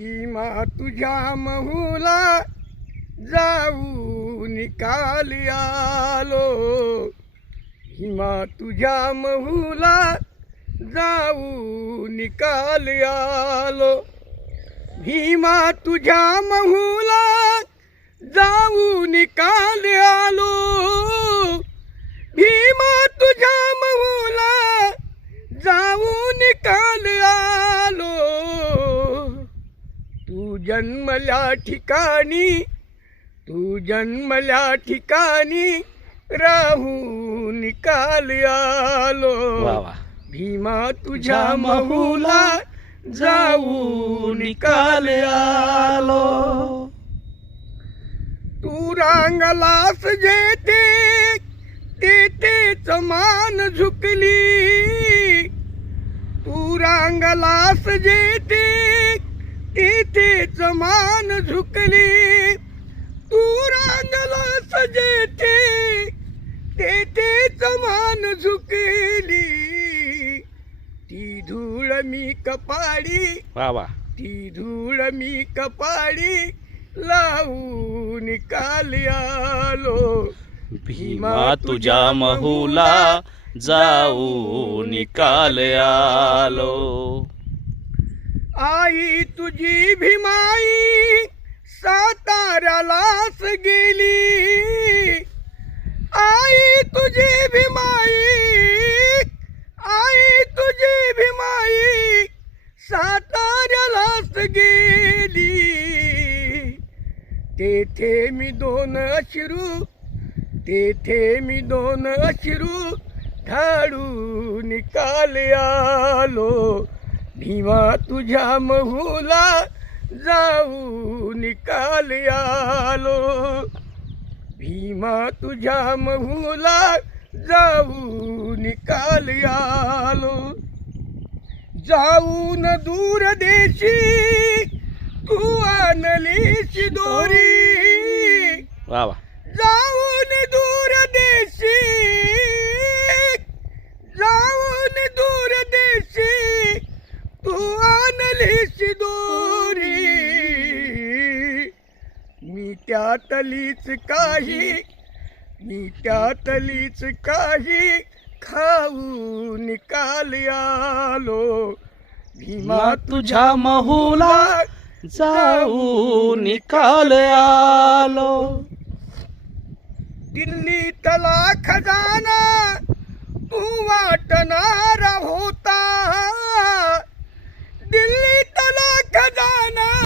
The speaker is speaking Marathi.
भीमा तुझ्या महुला जाऊ निकाल आलो. भीमा तुझ्या महुला जाऊ निकाल आलो. भीमा तुझ्या महुला जाऊ निकाल आलो भीमा तुझ्या महूला जाऊ निकाल आलो तू जन्मल्या ठिकाणी तू जन्मल्या ठिकाणी राहू निकाल आलो. भीमा तुझ्या महूला जाऊ निकाल आलो. तू रांगलास जेथे तेथेच मान झुकली. तू रांगलास जेथे तेथेच मान झुकली. तू रांगलास जेथे तेथेच मान झुकली. ती धूळ मी कपाडी वा वा. ती धूळ मी कपाडी लावू निकाल आलो भीमा तुझ्या महूला जाऊ निकाल आलो आई तुझी भीमाई साताऱ्यालाच गेली. आई तुझी भीमाई आई तुझी भीमाई साताऱ्यालाच गेली. तेथे मी दोन अश्रू तेथे मी दोन अश्रू ढाळू निकाल आलो. भीमा तुझ्या महूला जाऊ निकाल आलो. भीमा तुझ्या महूला जाऊ निकाल आलो. जाऊन दूर देशी तू आणलीशी दोरी. वा वा जाऊन दूर देशी जाऊन दूर देशी तू आणलीशी दोरी मी त्यातलीच काही मी त्यातलीच काही खाऊ निकाल आलो. भीमा तुझ्या महूला जाऊ निकाल आलो. दिल्ली तला खजाना तू वाटणार